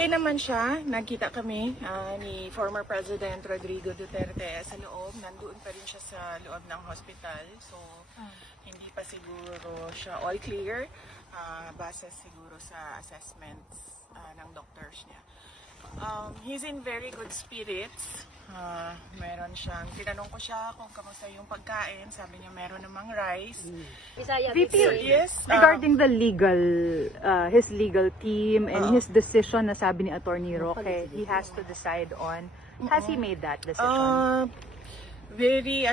Okay naman siya. Nagkita kami ni former President Rodrigo Duterte sa loob. Nandoon pa rin siya sa loob ng hospital. So, hindi pa siguro siya all clear. Base siguro sa assessments ng doctors niya. He's in very good spirits. Meron siyang, tinanong ko siya kung kamusta yung pagkain. Sabi niya meron namang rice. VP, Yes. regarding the his legal team and his decision na sabi ni Attorney Roque, he has to decide on. Has he made that decision? Very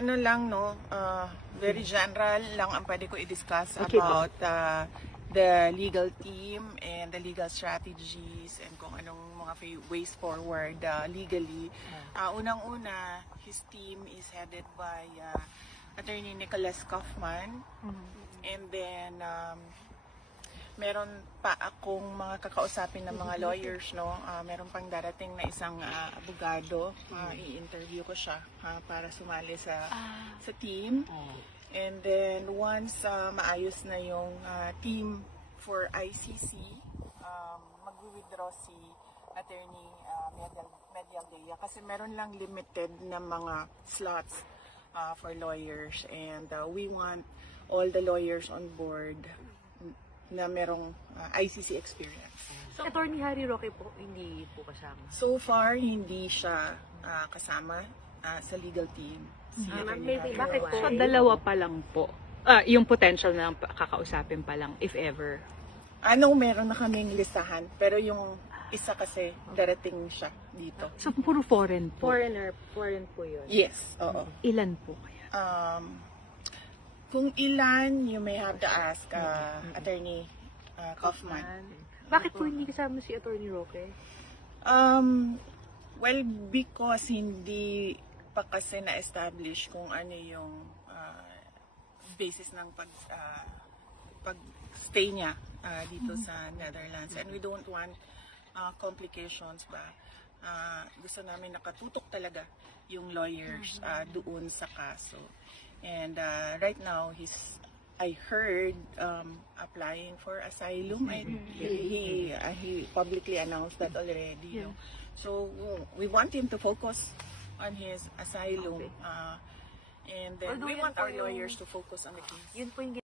very general lang ang pwede ko i-discuss Okay, about the legal team and the legal strategies and kung anong mga ways forward legally. Unang-una, his team is headed by Attorney Nicholas Kaufman. And then meron pa akong mga kakausapin ng mga lawyers, no. Meron pang darating na isang abogado. I-interview ko siya para sumali sa team. And then once maayos na yung team for ICC, mag-withdraw si Attorney Medialdea kasi meron lang limited na mga slots for lawyers, and we want all the lawyers on board na merong ICC experience. So, Attorney Harry Roque po, hindi po kasama? So far, hindi siya kasama sa legal team. Si Attorney Harry bakit Roque. po? So, dalawa pa lang po. Yung potential na kakausapin pa lang, if ever. Meron na kaming listahan, pero yung isa kasi darating siya dito. So, puro foreign po. Foreign po yun. Yes, oo. Ilan po kaya? Kung ilan, you may have to ask Attorney Kaufman. Bakit po hindi kasama si Attorney Roque? Well, because hindi pa kasi na-establish kung ano yung basis ng pag-stay niya dito sa Netherlands. And we don't want complications ba. Gusto namin nakatutok talaga yung lawyers doon sa kaso. And right now, I heard applying for asylum. He publicly announced that already. No? So we want him to focus on his asylum. And then we want our lawyers to focus on the case. Yun po yung